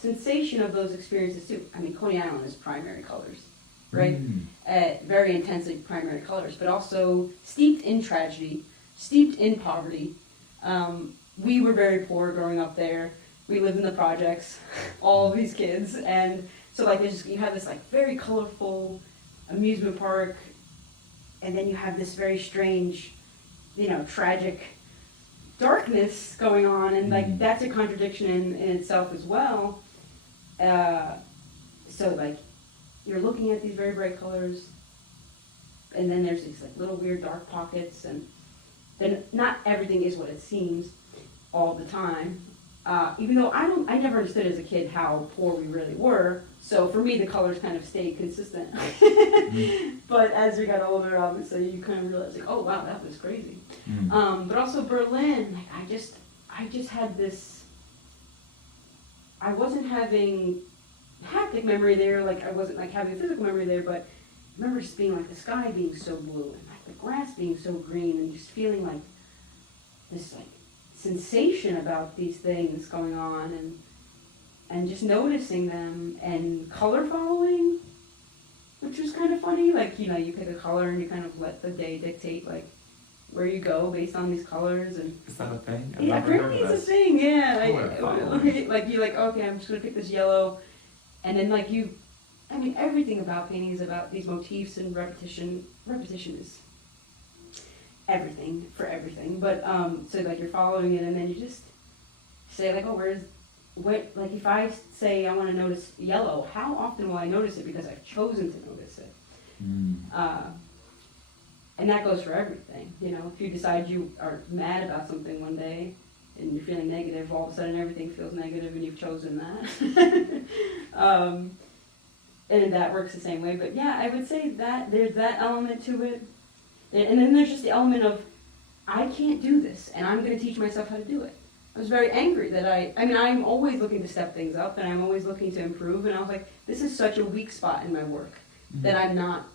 sensation of those experiences too. I mean, Coney Island is primary colors, right? Mm. Very intensely primary colors, but also steeped in tragedy, steeped in poverty. We were very poor growing up there. We lived in the projects, all of these kids, and so like you have this like very colorful amusement park, and then you have this very strange, tragic darkness going on, and like that's a contradiction in itself as well. So like you're looking at these very bright colors, and then there's these like little weird dark pockets, and then not everything is what it seems all the time. even though I never understood as a kid how poor we really were. So for me, the colors kind of stayed consistent. But as we got older, obviously, you kind of realize, like, oh wow, that was crazy. But also Berlin, like I just had this. I wasn't having haptic memory there, like I wasn't like having physical memory there, but I remember just being like the sky being so blue and like the grass being so green and just feeling like this like sensation about these things going on and just noticing them and color following, which was kind of funny. Like, you know, you pick a color and you kind of let the day dictate like where you go based on these colors. And is that a thing? yeah, apparently it's a thing. Yeah, Color like you're like, okay, I'm just gonna pick this yellow, and then like I mean, everything about painting is about these motifs and repetition. Repetition is everything for everything. But so like you're following it, and then you just say like, oh, like if I say I want to notice yellow, how often will I notice it because I've chosen to notice it? And that goes for everything. You know, if you decide you are mad about something one day and you're feeling negative, all of a sudden everything feels negative and you've chosen that. And that works the same way. But yeah, I would say that there's that element to it. And then there's just the element of, I can't do this, and I'm going to teach myself how to do it. I was very angry that I mean, I'm always looking to step things up, and I'm always looking to improve, and I was like, this is such a weak spot in my work that I'm not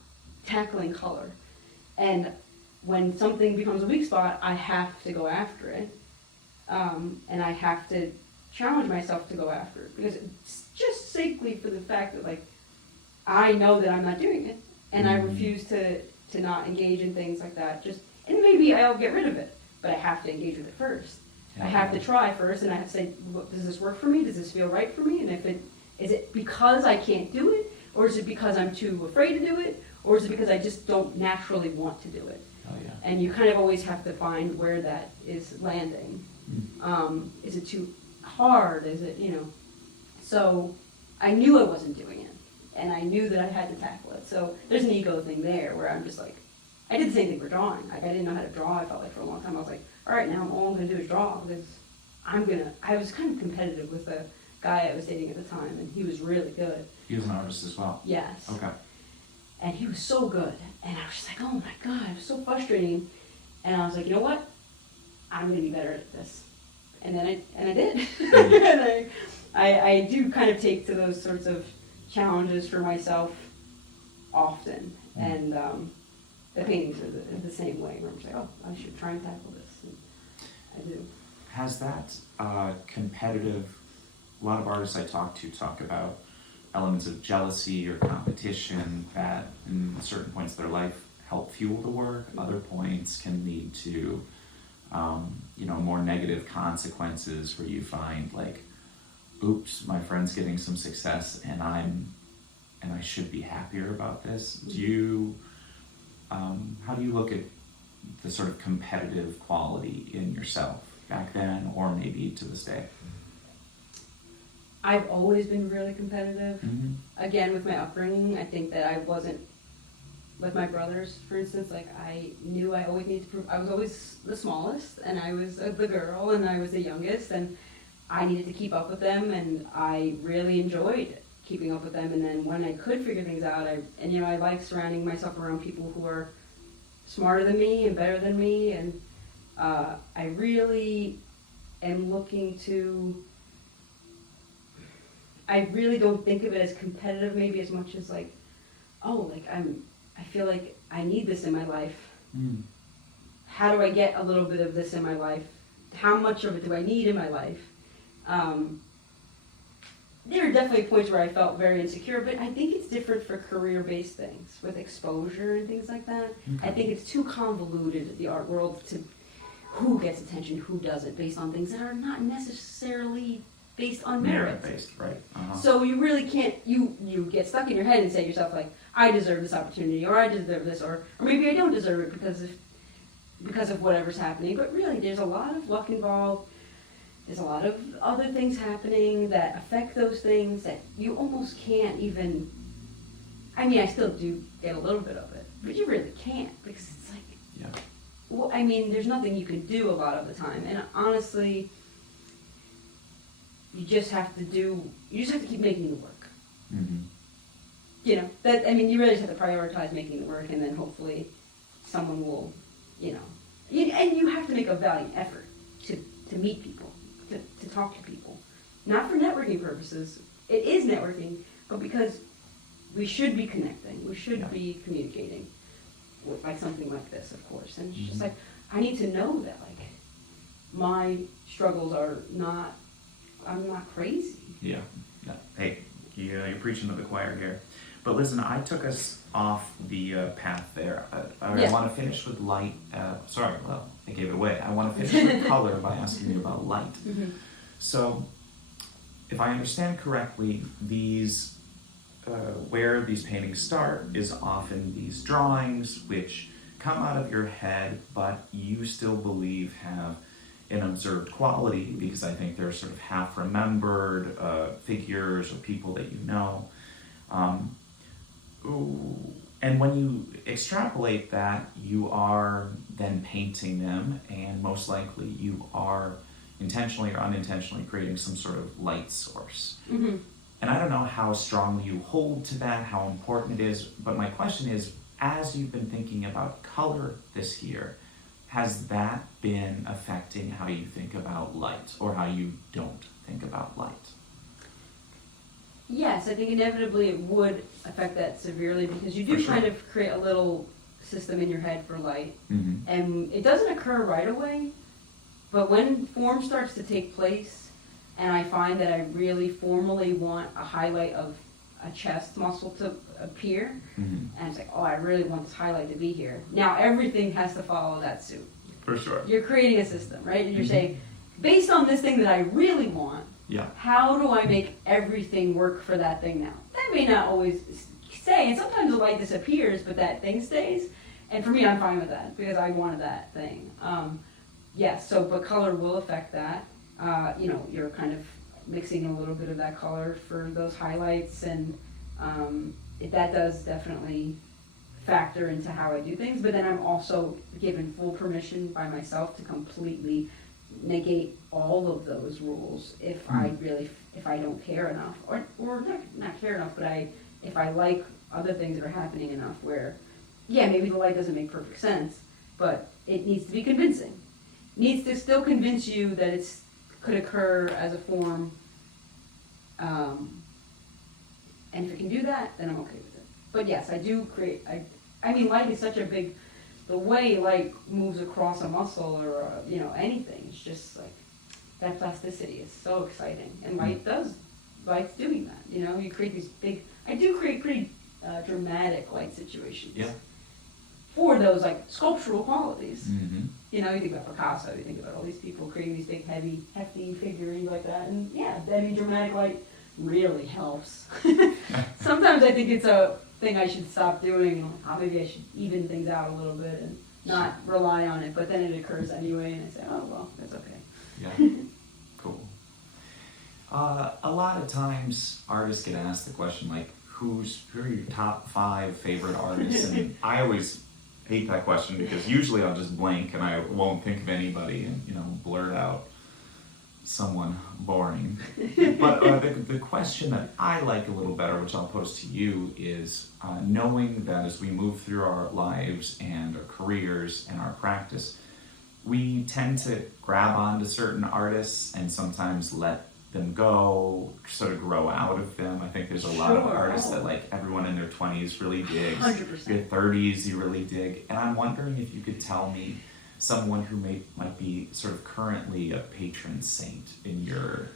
tackling color. And when something becomes a weak spot, I have to go after it. And I have to challenge myself to go after it, because it's just simply for the fact that, like, I know that I'm not doing it, and I refuse to not engage in things like that. And maybe I'll get rid of it, but I have to engage with it first. I have to try first, and I have to say, does this work for me? Does this feel right for me? And is it because I can't do it, or is it because I'm too afraid to do it, or is it because I just don't naturally want to do it? Oh, yeah. And you kind of always have to find where that is landing. Is it too hard? Is it, you know? So I knew I wasn't doing it, and I knew that I had to tackle it. So there's an ego thing there where I'm just like, I did the same thing for drawing. Like, I didn't know how to draw, I felt like, for a long time. I was like, all right, now all I'm going to do is draw, because I was kind of competitive with a guy I was dating at the time, and he was really good. He was an artist as well? Yes. Okay. And he was so good, and I was just like, oh my God, it was so frustrating. And I was like, you know what? I'm going to be better at this. And then I did. And I do kind of take to those sorts of challenges for myself often. And the paintings are the same way, where I'm just like, oh, I should try and tackle this. And I do. Has that competitive, a lot of artists I talk about elements of jealousy or competition that in certain points of their life help fuel the work. Other points can lead to more negative consequences, where you find like, oops, my friend's getting some success and I should be happier about this. Do you how do you look at the sort of competitive quality in yourself back then, or maybe to this day? I've always been really competitive. Again, with my upbringing, I think that I wasn't, with my brothers, for instance, like, I knew I always needed to prove, I was always the smallest, and I was the girl, and I was the youngest, and I needed to keep up with them, and I really enjoyed keeping up with them. And then when I could figure things out, I like surrounding myself around people who are smarter than me and better than me, and I really am looking to, I really don't think of it as competitive maybe as much as like, oh, like I feel like I need this in my life. How do I get a little bit of this in my life? How much of it do I need in my life? There are definitely points where I felt very insecure, but I think it's different for career-based things, with exposure and things like that. I think it's too convoluted, the art world, to who gets attention, who doesn't, based on things that are not necessarily based on merit. Merit-based, right. So you really can't, you get stuck in your head and say to yourself, like, I deserve this opportunity, or I deserve this, or maybe I don't deserve it because of whatever's happening. But really, there's a lot of luck involved. There's a lot of other things happening that affect those things that you almost can't even, I mean, I still do get a little bit of it, but you really can't, because it's like, well, I mean, there's nothing you can do a lot of the time. And honestly, you just have to keep making it work. Mm-hmm. You know, you really just have to prioritize making it work, and then hopefully someone will, and you have to make a valiant effort to meet people, to talk to people. Not for networking purposes. It is networking, but because we should be connecting, we should be communicating with like something like this, of course. And it's just like, I need to know that like my struggles are not, I'm not crazy. Yeah. Hey, you're preaching to the choir here. But listen, I took us off the path there. I want to finish with light. I gave it away. I want to finish with color by asking you about light. Mm-hmm. So, if I understand correctly, these where these paintings start is often these drawings which come out of your head, but you still believe have an observed quality, because I think they're sort of half-remembered figures or people that you know. And when you extrapolate that, you are then painting them, and most likely you are intentionally or unintentionally creating some sort of light source. Mm-hmm. And I don't know how strongly you hold to that, how important it is, but my question is, as you've been thinking about color this year, has that been affecting how you think about light, or how you don't think about light? Yes, I think inevitably it would affect that severely, because you do kind of create a little system in your head for light. Mm-hmm. And it doesn't occur right away, but when form starts to take place, and I find that I really formally want a highlight of a chest muscle to appear, and it's like, oh, I really want this highlight to be here. Now everything has to follow that suit. For sure. You're creating a system, right? And you're saying, based on this thing that I really want, how do I make everything work for that thing now? That may not always stay, and sometimes the light disappears, but that thing stays. And for me, I'm fine with that, because I wanted that thing. But color will affect that. You're kind of mixing a little bit of that color for those highlights, and that does definitely factor into how I do things. But then I'm also given full permission by myself to completely negate all of those rules if I don't care enough, or not care enough, but if I like other things that are happening enough where, maybe the light doesn't make perfect sense, but it needs to be convincing. It needs to still convince you that it's could occur as a form, and if it can do that, then I'm okay with it. But yes, I do create, light is such a big, the way light moves across a muscle or, anything, it's just like, that plasticity is so exciting, and light's doing that, you create these big, I do create pretty dramatic light situations. Yeah. For those like sculptural qualities. Mm-hmm. You think about Picasso, you think about all these people creating these big, heavy, hefty figurines like that, and dramatic light really helps. Sometimes I think it's a thing I should stop doing. Maybe I should even things out a little bit and not rely on it, but then it occurs anyway, and I say, oh, well, that's okay. Yeah, cool. A lot of times artists get asked the question, like, who are your top 5 favorite artists? And I always hate that question, because usually I'll just blank and I won't think of anybody and blurt out someone boring. But the question that I like a little better, which I'll pose to you, is knowing that as we move through our lives and our careers and our practice, we tend to grab onto certain artists and sometimes let them go, sort of grow out of them. I think there's a lot of artists that like everyone in their 20s really digs. 100%. Your 30s you really dig. And I'm wondering if you could tell me someone who might be sort of currently a patron saint in your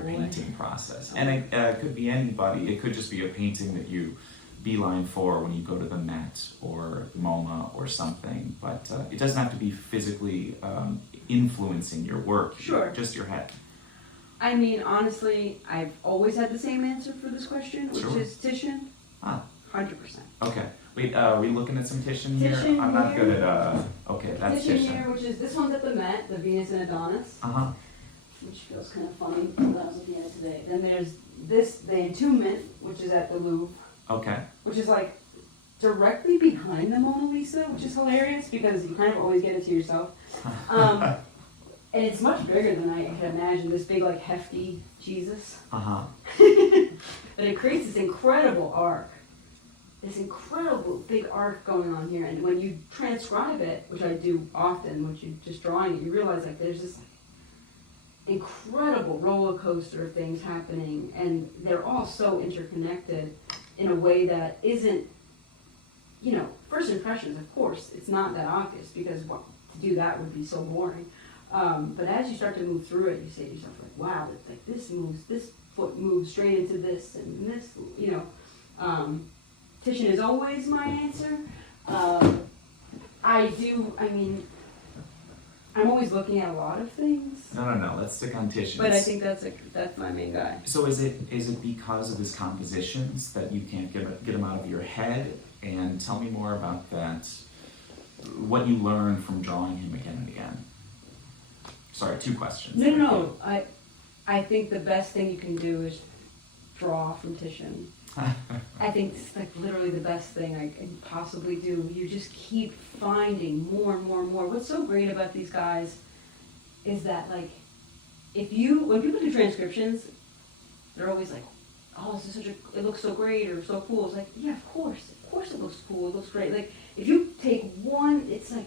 painting process. And it could be anybody. It could just be a painting that you beeline for when you go to the Met or the MoMA or something. But it doesn't have to be physically influencing your work. Sure. Just your head. Honestly, I've always had the same answer for this question, which is Titian. 100%. Okay. Wait, are we looking at some Titian here? Titian I'm not here. good at, okay, that's Titian Titian. here, which is, this one's at the Met, the Venus and Adonis. Uh-huh. Which feels kind of funny, that was looking at it today. Then there's this, the Entombment, which is at the Louvre. Okay. Which is like directly behind the Mona Lisa, which is hilarious because you kind of always get it to yourself. And it's much bigger than I had imagined, this big, like, hefty Jesus. Uh-huh. But it creates this incredible arc. This incredible big arc going on here. And when you transcribe it, which I do often, which you just drawing it, you realize, like, there's this incredible roller coaster of things happening, and they're all so interconnected in a way that isn't, you know, first impressions, of course, it's not that obvious, because to do that would be so boring. But as you start to move through it, you say to yourself, like, wow, it's like this foot moves straight into this, and this, you know. Titian is always my answer. I'm always looking at a lot of things. No, let's stick on Titian. But I think that's my main guy. So is it because of his compositions that you can't get him out of your head? And tell me more about that, what you learned from drawing him again and again. Sorry, 2 questions. No. I think the best thing you can do is draw from Titian. I think it's like literally the best thing I can possibly do. You just keep finding more and more and more. What's so great about these guys is that, like, when people do transcriptions, they're always like, oh, this is it looks so great or so cool. It's like, yeah, of course it looks cool, it looks great. Like, if you take one, it's like,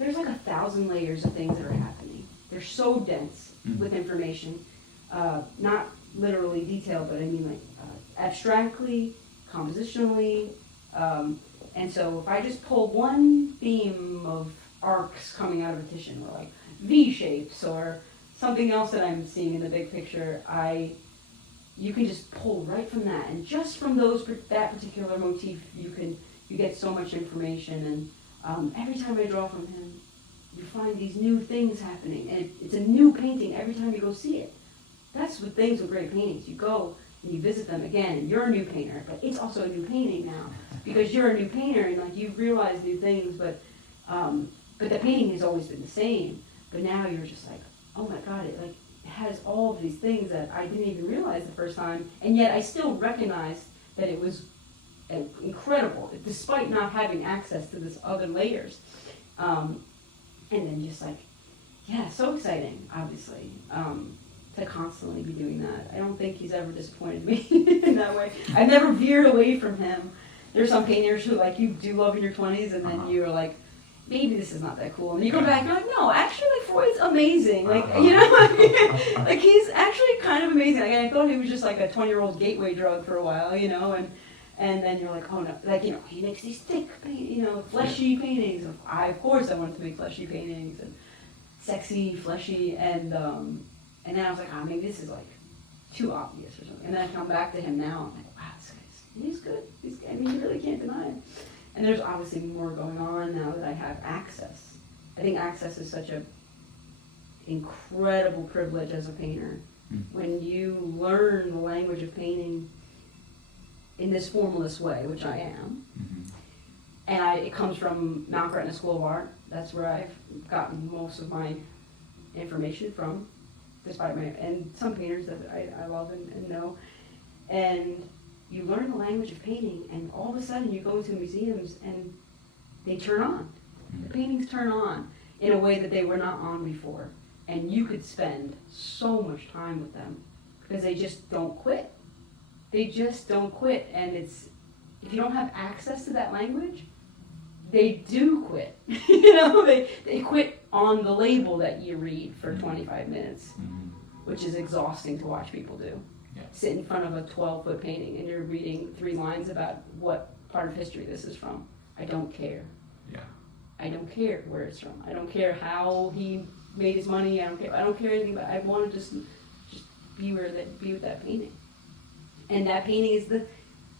there's like 1,000 layers of things that are happening. They're so dense with information, not literally detailed, but I mean, like, abstractly, compositionally, and so if I just pull one theme of arcs coming out of a Titian, or like V-shapes, or something else that I'm seeing in the big picture, you can just pull right from that, and just from that particular motif, you get so much information, and every time I draw from him, you find these new things happening, and it's a new painting every time you go see it. That's the things with great paintings. You go and you visit them again, and you're a new painter, but it's also a new painting now, because you're a new painter, and like you realize new things, but the painting has always been the same. But now you're just like, oh my God, it has all of these things that I didn't even realize the first time, and yet I still recognized that it was incredible, despite not having access to this other layers. And then just like, yeah, so exciting, obviously. To constantly be doing that. I don't think he's ever disappointed me in that way. I've never veered away from him. There's some painters who, like, you do love in your 20s, and then you're like, maybe this is not that cool. And you go back and you're like, no, actually, like, Freud's amazing. Like, you know, like, he's actually kind of amazing. Like, I thought he was just like a 20-year-old gateway drug for a while, you know, and then you're like, oh no, like, you know, he makes these thick, fleshy paintings. Of course I wanted to make fleshy paintings, and sexy, fleshy, and then I was like, maybe this is like too obvious or something. And then I come back to him now, I'm like, wow, he's good. You really can't deny it. And there's obviously more going on now that I have access. I think access is such an incredible privilege as a painter. When you learn the language of painting in this formalist way, which I am, and it comes from Mount Gretna School of Art. That's where I've gotten most of my information from. Despite and some painters that I love and know, and you learn the language of painting, and all of a sudden you go into museums and they turn on. The paintings turn on in a way that they were not on before, and you could spend so much time with them because they just don't quit. They just don't quit, and if you don't have access to that language, they do quit. They quit on the label that you read for 25 minutes, which is exhausting to watch people do. Yeah. Sit in front of a 12-foot painting and you're reading 3 lines about what part of history this is from. I don't care. Yeah. I don't care where it's from. I don't care how he made his money. I don't care anything about it. I want to just be with that painting. And that painting is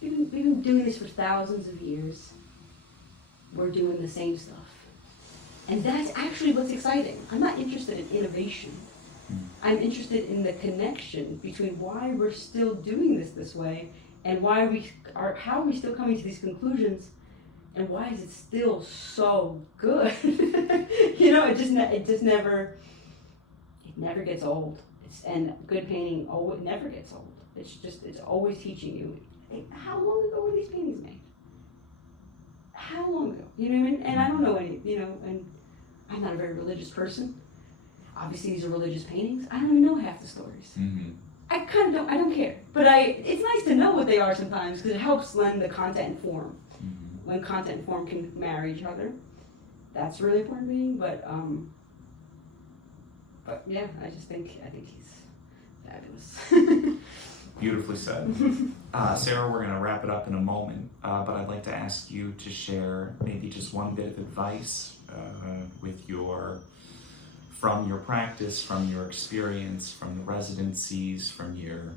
we've been doing this for thousands of years. We're doing the same stuff. And that's actually what's exciting. I'm not interested in innovation. I'm interested in the connection between why we're still doing this way, and how are we still coming to these conclusions, and why is it still so good? It never gets old. And good painting never gets old. It's always teaching you. How long ago were these paintings made? How long ago? You know what I mean? And I don't know any, and I'm not a very religious person. obviously these are religious paintings. I don't even know half the stories. Mm-hmm. I kind of don't, I don't care. But it's nice to know what they are sometimes because it helps lend the content and form. Mm-hmm. When content and form can marry each other, that's really important to me. But yeah, I think he's fabulous. Beautifully said. Sarah, we're going to wrap it up in a moment, but I'd like to ask you to share maybe just one bit of advice from your practice, from your experience, from the residencies, from your,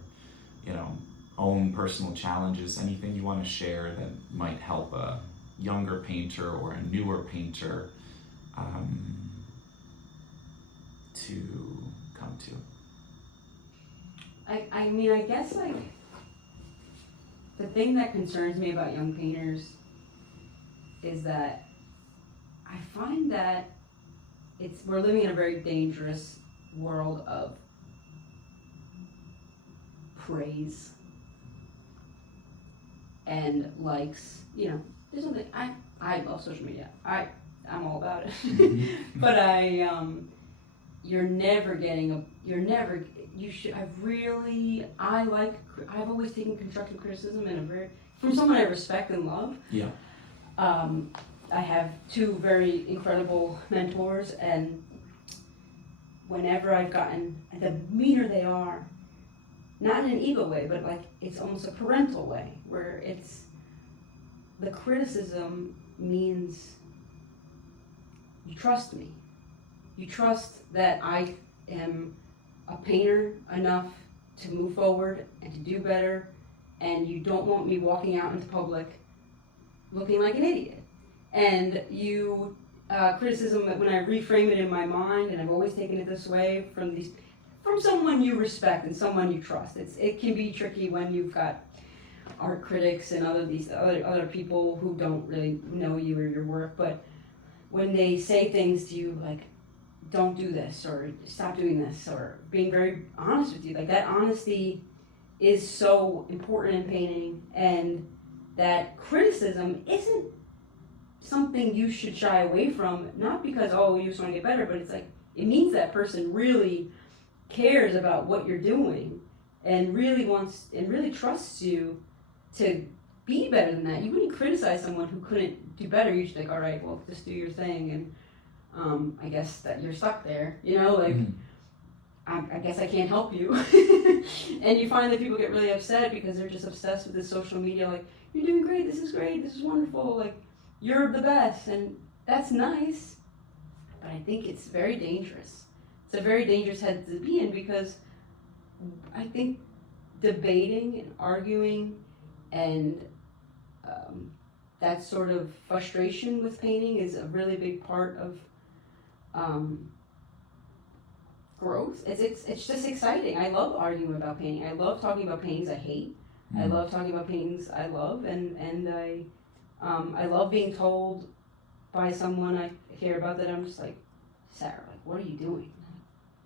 own personal challenges, anything you want to share that might help a younger painter or a newer painter to come to. I mean, I guess like the thing that concerns me about young painters is that I find that we're living in a very dangerous world of praise and likes. There's something I love social media. I'm all about it. But I've always taken constructive criticism from someone I respect and love. Yeah. I have two very incredible mentors, and whenever I've gotten, the meaner they are, not in an ego way, but like it's almost a parental way, where the criticism means you trust me. You trust that I am a painter enough to move forward and to do better, and you don't want me walking out into public looking like an idiot. And criticism, when I reframe it in my mind, and I've always taken it this way from someone you respect and someone you trust. It can be tricky when you've got art critics and other people who don't really know you or your work, but when they say things to you like, don't do this, or stop doing this, or being very honest with you, like that honesty is so important in painting, and that criticism isn't something you should shy away from, not because, you just want to get better, but it's like, it means that person really cares about what you're doing and really trusts you to be better than that. You wouldn't criticize someone who couldn't do better. You'd just be like, all right, well, just do your thing, and I guess that you're stuck there, I guess I can't help you. And you find that people get really upset because they're just obsessed with this social media, like, you're doing great, this is wonderful, like, you're the best, and that's nice, but I think it's very dangerous. It's a very dangerous head to be in, because I think debating and arguing and that sort of frustration with painting is a really big part of growth. It's just exciting. I love arguing about painting. I love talking about paintings I hate. I love talking about paintings I love, and I love being told by someone I care about that I'm just like, Sarah, like, what are you doing?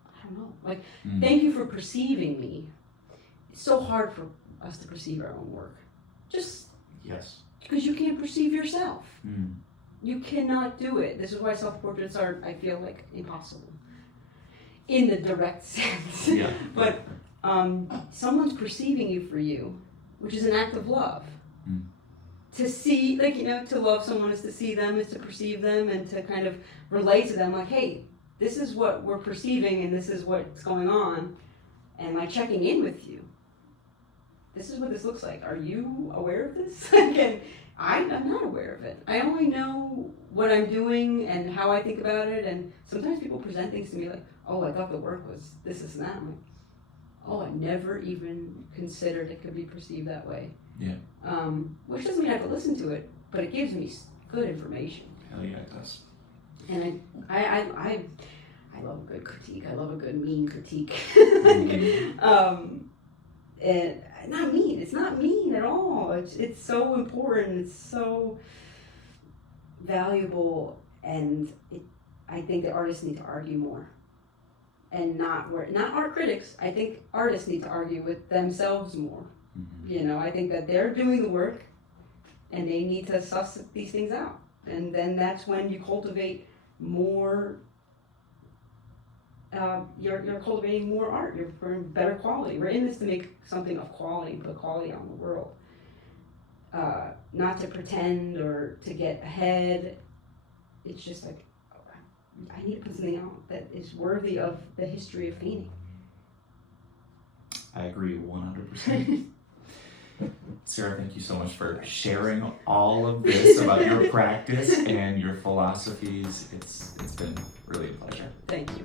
I don't know. Like, thank you for perceiving me. It's so hard for us to perceive our own work. Just yes, because you can't perceive yourself. You cannot do it. This is why self-portraits are, I feel like, impossible in the direct sense. Yeah. But someone's perceiving you for you, which is an act of love. To see, to love someone is to see them, is to perceive them, and to kind of relate to them, like, hey, this is what we're perceiving, and this is what's going on, and like checking in with you. This is what this looks like. Are you aware of this? And I'm not aware of it. I only know what I'm doing and how I think about it, and sometimes people present things to me like, I thought the work was this and that. I'm like, I never even considered it could be perceived that way. Yeah. Which doesn't mean I have to listen to it, but it gives me good information. Hell yeah, it does. And I love a good critique. I love a good mean critique. And not mean. It's not mean at all. It's so important. It's so valuable, and I think that artists need to argue more, and not art critics. I think artists need to argue with themselves more. I think that they're doing the work, and they need to suss these things out, and then that's when you cultivate more you're cultivating more art. You're for better quality. We're in this to make something of quality, put quality on the world. Not to pretend or to get ahead. It's just like, I need to put something out that is worthy of the history of painting. I agree 100%. Sarah, thank you so much for sharing all of this about your practice and your philosophies. It's been really a pleasure. Thank you.